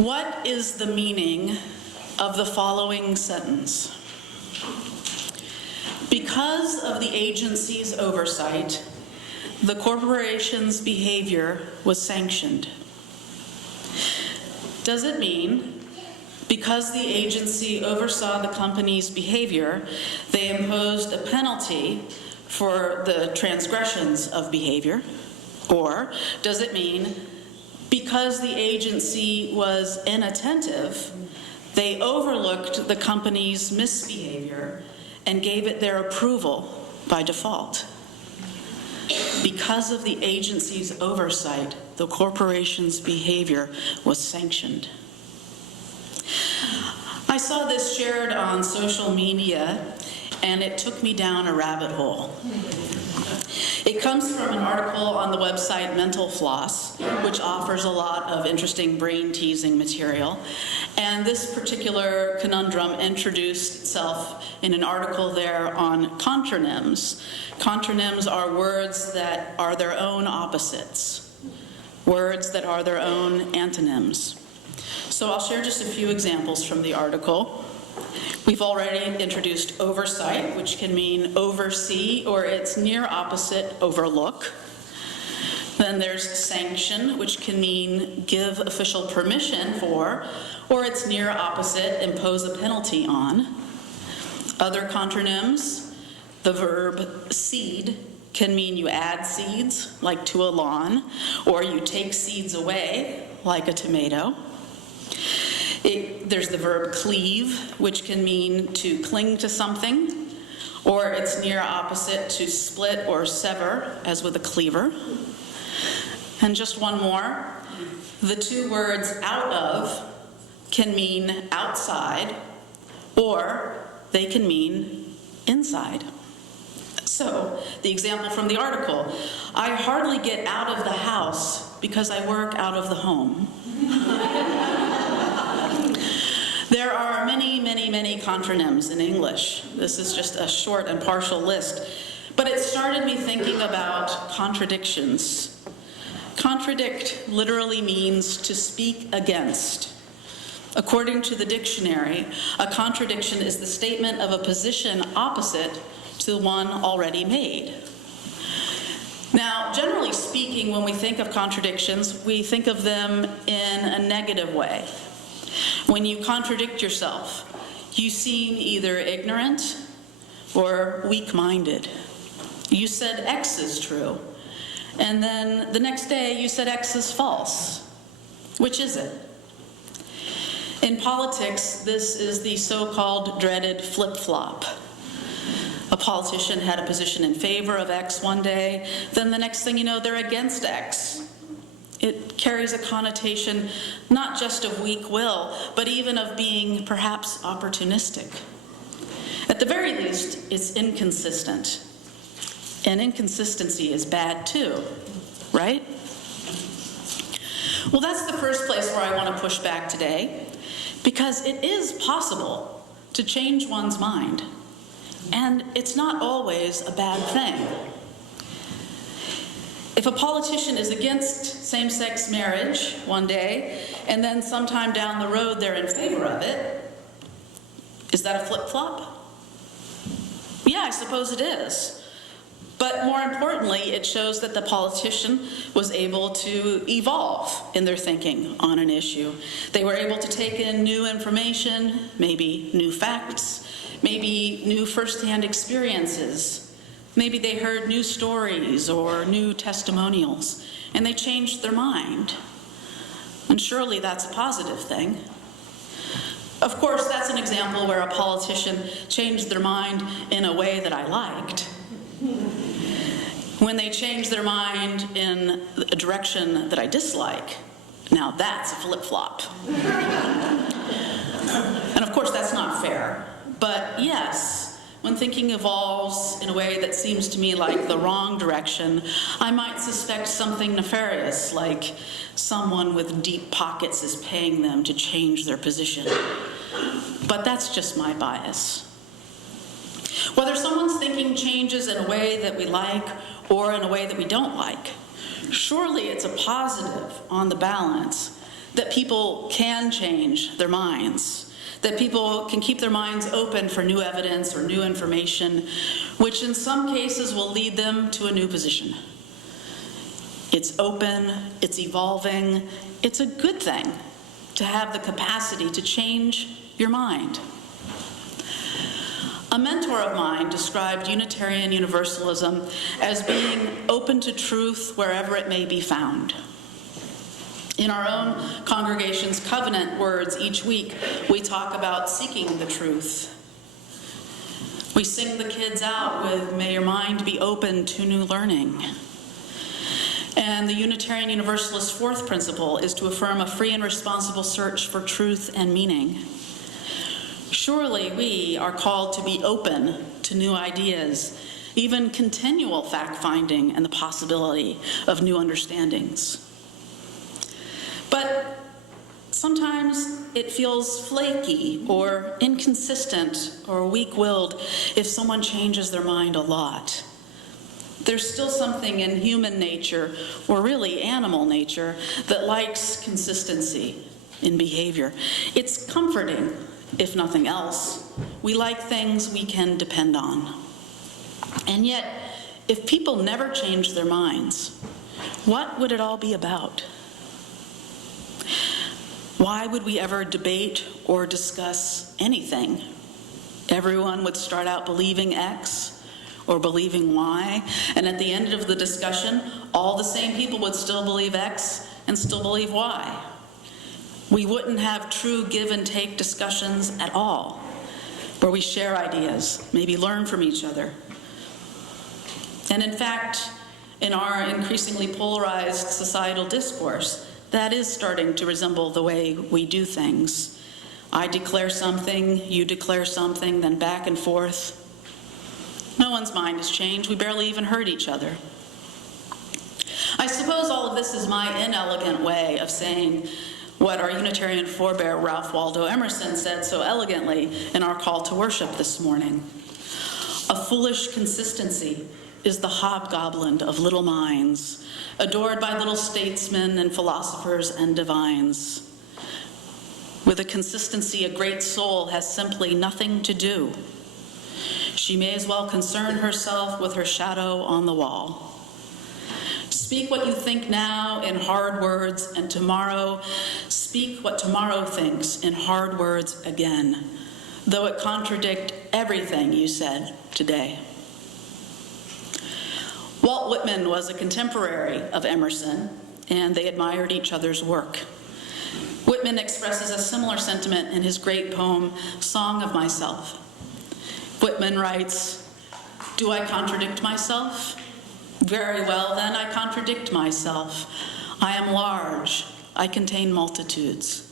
What is the meaning of the following sentence? Because of the agency's oversight, the corporation's behavior was sanctioned. Does it mean because the agency oversaw the company's behavior, they imposed a penalty for the transgressions of behavior? Or does it mean because the agency was inattentive, they overlooked the company's misbehavior and gave it their approval by default? Because of the agency's oversight, the corporation's behavior was sanctioned. I saw this shared on social media, and it took me down a rabbit hole. It comes from an article on the website Mental Floss, which offers a lot of interesting brain-teasing material. And this particular conundrum introduced itself in an article there on contronyms. Contronyms are words that are their own opposites, words that are their own antonyms. So I'll share just a few examples from the article. We've already introduced oversight, which can mean oversee, or its near opposite, overlook. Then there's sanction, which can mean give official permission for, or its near opposite, impose a penalty on. Other contronyms, the verb seed can mean you add seeds, like to a lawn, or you take seeds away, like a tomato. There's the verb cleave, which can mean to cling to something, or its near opposite, to split or sever, as with a cleaver. And just one more, the two words out of can mean outside, or they can mean inside. So, the example from the article, I hardly get out of the house because I work out of the home. There are many, many, many contronyms in English. This is just a short and partial list. But it started me thinking about contradictions. Contradict literally means to speak against. According to the dictionary, a contradiction is the statement of a position opposite to the one already made. Now, generally speaking, when we think of contradictions, we think of them in a negative way. When you contradict yourself, you seem either ignorant or weak-minded. You said X is true, and then the next day you said X is false. Which is it? In politics, this is the so-called dreaded flip-flop. A politician had a position in favor of X one day, then the next thing you know, they're against X. It carries a connotation not just of weak will, but even of being perhaps opportunistic. At the very least, it's inconsistent. And inconsistency is bad too, right? Well, that's the first place where I want to push back today, because it is possible to change one's mind, and it's not always a bad thing. If a politician is against same-sex marriage one day, and then sometime down the road they're in favor of it, is that a flip-flop? Yeah, I suppose it is. But more importantly, it shows that the politician was able to evolve in their thinking on an issue. They were able to take in new information, maybe new facts, maybe new firsthand experiences. Maybe they heard new stories or new testimonials, and they changed their mind. And surely that's a positive thing. Of course, that's an example where a politician changed their mind in a way that I liked. When they change their mind in a direction that I dislike, now that's a flip-flop. And of course, that's not fair. But yes, when thinking evolves in a way that seems to me like the wrong direction, I might suspect something nefarious, like someone with deep pockets is paying them to change their position. But that's just my bias. Whether someone's thinking changes in a way that we like or in a way that we don't like, surely it's a positive on the balance that people can change their minds, that people can keep their minds open for new evidence or new information, which in some cases will lead them to a new position. It's open, it's evolving, it's a good thing to have the capacity to change your mind. A mentor of mine described Unitarian Universalism as being open to truth wherever it may be found. In our own congregation's covenant words each week, we talk about seeking the truth. We sing the kids out with, "May your mind be open to new learning." And the Unitarian Universalist fourth principle is to affirm a free and responsible search for truth and meaning. Surely we are called to be open to new ideas, even continual fact-finding and the possibility of new understandings. But sometimes it feels flaky or inconsistent or weak-willed if someone changes their mind a lot. There's still something in human nature, or really animal nature, that likes consistency in behavior. It's comforting, if nothing else. We like things we can depend on. And yet, if people never changed their minds, what would it all be about? Why would we ever debate or discuss anything? Everyone would start out believing X or believing Y, and at the end of the discussion, all the same people would still believe X and still believe Y. We wouldn't have true give and take discussions at all, where we share ideas, maybe learn from each other. And in fact, in our increasingly polarized societal discourse, that is starting to resemble the way we do things. I declare something, you declare something, then back and forth. No one's mind has changed. We barely even heard each other. I suppose all of this is my inelegant way of saying what our Unitarian forebear Ralph Waldo Emerson said so elegantly in our call to worship this morning. A foolish consistency is the hobgoblin of little minds, adored by little statesmen and philosophers and divines. With a consistency a great soul has simply nothing to do. She may as well concern herself with her shadow on the wall. Speak what you think now in hard words, and tomorrow speak what tomorrow thinks in hard words again, though it contradict everything you said today. Walt Whitman was a contemporary of Emerson, and they admired each other's work. Whitman expresses a similar sentiment in his great poem, Song of Myself. Whitman writes, "Do I contradict myself? Very well, then, I contradict myself. I am large. I contain multitudes."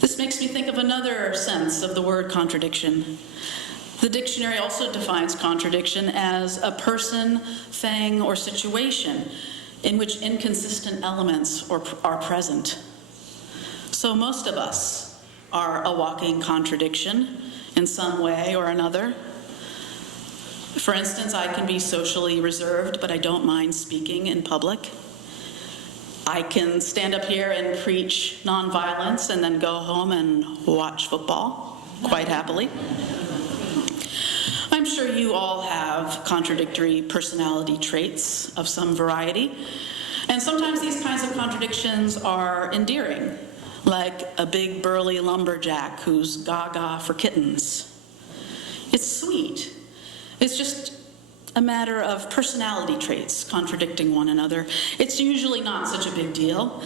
This makes me think of another sense of the word contradiction. The dictionary also defines contradiction as a person, thing, or situation in which inconsistent elements are present. So most of us are a walking contradiction in some way or another. For instance, I can be socially reserved, but I don't mind speaking in public. I can stand up here and preach nonviolence and then go home and watch football quite happily. I'm sure you all have contradictory personality traits of some variety, and sometimes these kinds of contradictions are endearing, like a big burly lumberjack who's gaga for kittens. It's sweet. It's just a matter of personality traits contradicting one another. It's usually not such a big deal.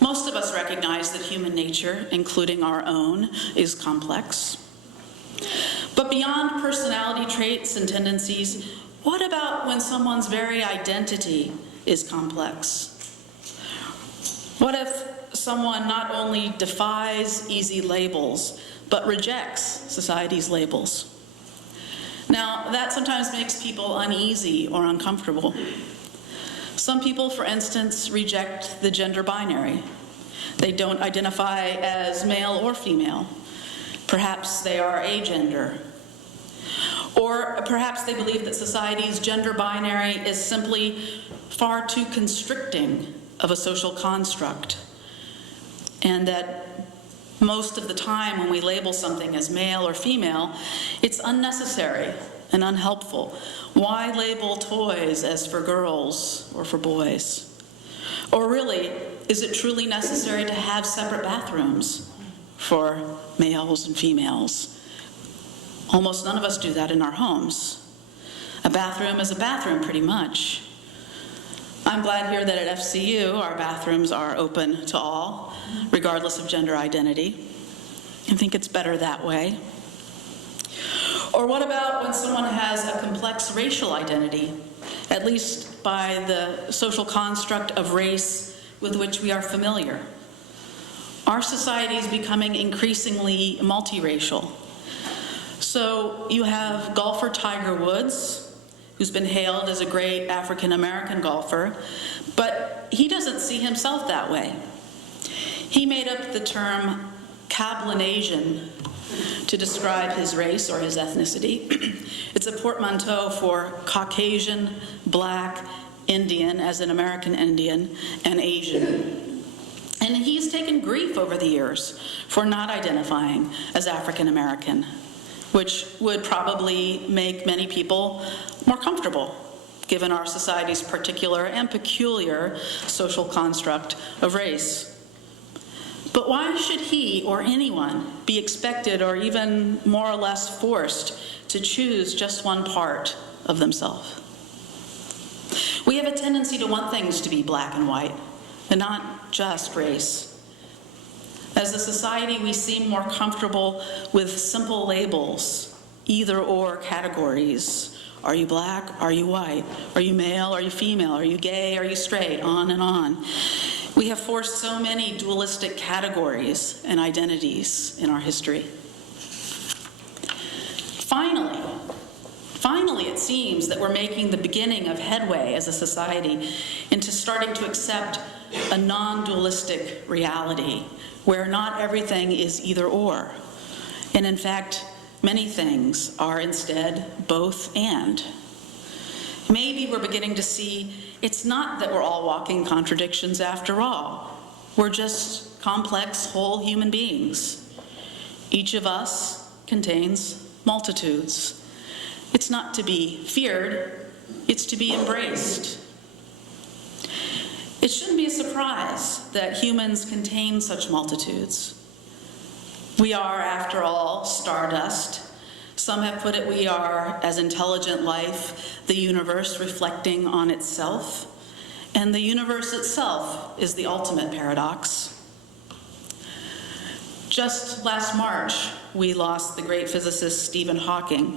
Most of us recognize that human nature, including our own, is complex. But beyond personality traits and tendencies, what about when someone's very identity is complex? What if someone not only defies easy labels, but rejects society's labels? Now, that sometimes makes people uneasy or uncomfortable. Some people, for instance, reject the gender binary. They don't identify as male or female. Perhaps they are agender. Or perhaps they believe that society's gender binary is simply far too constricting of a social construct, and that most of the time when we label something as male or female, it's unnecessary and unhelpful. Why label toys as for girls or for boys? Or really, is it truly necessary to have separate bathrooms for males and females? Almost none of us do that in our homes. A bathroom is a bathroom, pretty much. I'm glad here that at FCU, our bathrooms are open to all, regardless of gender identity. I think it's better that way. Or what about when someone has a complex racial identity, at least by the social construct of race with which we are familiar? Our society is becoming increasingly multiracial. So you have golfer Tiger Woods, who's been hailed as a great African-American golfer, but he doesn't see himself that way. He made up the term Cablinasian to describe his race or his ethnicity. It's a portmanteau for Caucasian, Black, Indian, as in American Indian, and Asian. And he's taken grief over the years for not identifying as African American, which would probably make many people more comfortable, given our society's particular and peculiar social construct of race. But why should he or anyone be expected or even more or less forced to choose just one part of themselves? We have a tendency to want things to be black and white, and not just race. As a society, we seem more comfortable with simple labels, either-or categories. Are you black? Are you white? Are you male? Are you female? Are you gay? Are you straight? On and on. We have forced so many dualistic categories and identities in our history. Finally, it seems that we're making the beginning of headway as a society into starting to accept a non-dualistic reality where not everything is either or. And in fact, many things are instead both and. Maybe we're beginning to see it's not that we're all walking contradictions after all. We're just complex, whole human beings. Each of us contains multitudes. It's not to be feared, it's to be embraced. It shouldn't be a surprise that humans contain such multitudes. We are, after all, stardust. Some have put it, we are, as intelligent life, the universe reflecting on itself, and the universe itself is the ultimate paradox. Just last March, we lost the great physicist Stephen Hawking.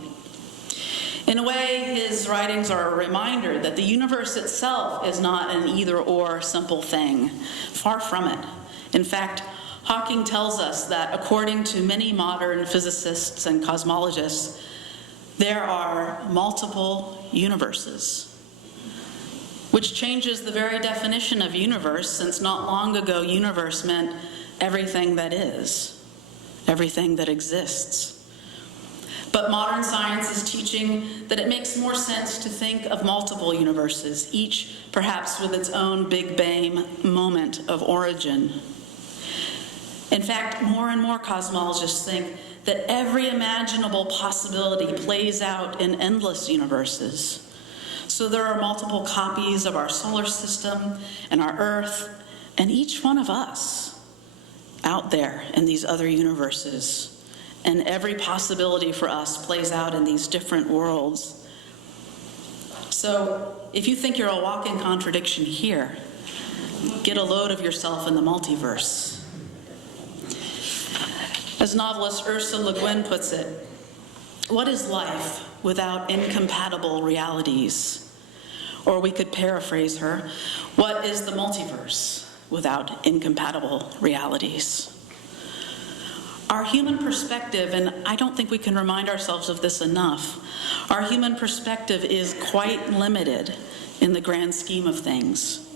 In a way, his writings are a reminder that the universe itself is not an either-or simple thing. Far from it. In fact, Hawking tells us that according to many modern physicists and cosmologists, there are multiple universes, which changes the very definition of universe, since not long ago universe meant everything that is, everything that exists. But modern science is teaching that it makes more sense to think of multiple universes, each perhaps with its own Big Bang moment of origin. In fact, more and more cosmologists think that every imaginable possibility plays out in endless universes. So there are multiple copies of our solar system and our Earth, and each one of us out there in these other universes. And every possibility for us plays out in these different worlds. So if you think you're a walking contradiction here, get a load of yourself in the multiverse. As novelist Ursula Le Guin puts it, what is life without incompatible realities? Or we could paraphrase her, what is the multiverse without incompatible realities? Our human perspective, and I don't think we can remind ourselves of this enough, our human perspective is quite limited in the grand scheme of things.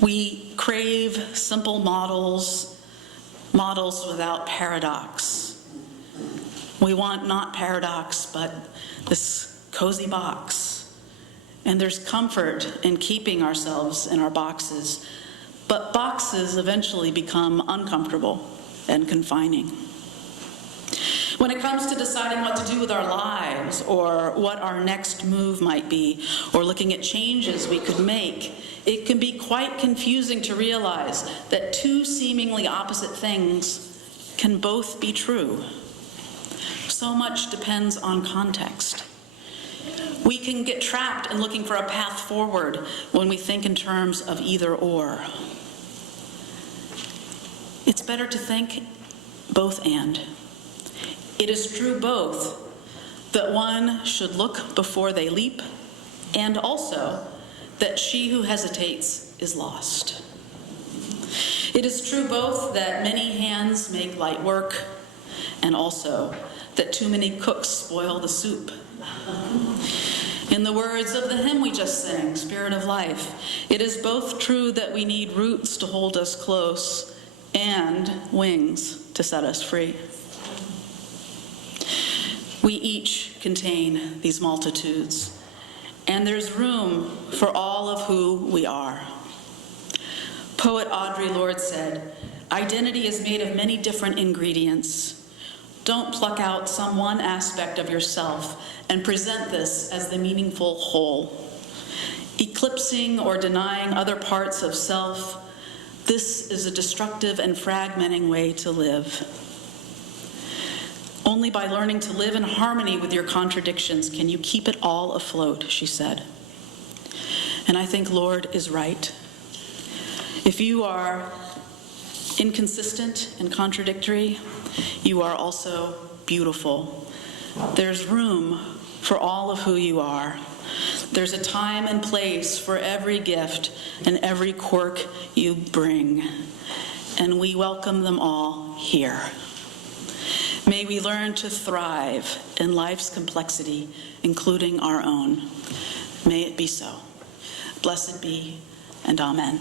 We crave simple models without paradox. We want not paradox, but this cozy box. And there's comfort in keeping ourselves in our boxes, but boxes eventually become uncomfortable and confining. When it comes to deciding what to do with our lives, or what our next move might be, or looking at changes we could make, it can be quite confusing to realize that two seemingly opposite things can both be true. So much depends on context. We can get trapped in looking for a path forward when we think in terms of either or. It's better to think both and. It is true both that one should look before they leap, and also that she who hesitates is lost. It is true both that many hands make light work, and also that too many cooks spoil the soup. In the words of the hymn we just sang, Spirit of Life, it is both true that we need roots to hold us close and wings to set us free. We each contain these multitudes, and there's room for all of who we are. Poet Audre Lorde said, "Identity is made of many different ingredients. Don't pluck out some one aspect of yourself and present this as the meaningful whole. Eclipsing or denying other parts of self, this is a destructive and fragmenting way to live. Only by learning to live in harmony with your contradictions can you keep it all afloat," she said. And I think Lorde is right. If you are inconsistent and contradictory, you are also beautiful. There's room for all of who you are. There's a time and place for every gift and every quirk you bring, and we welcome them all here. May we learn to thrive in life's complexity, including our own. May it be so. Blessed be, and amen.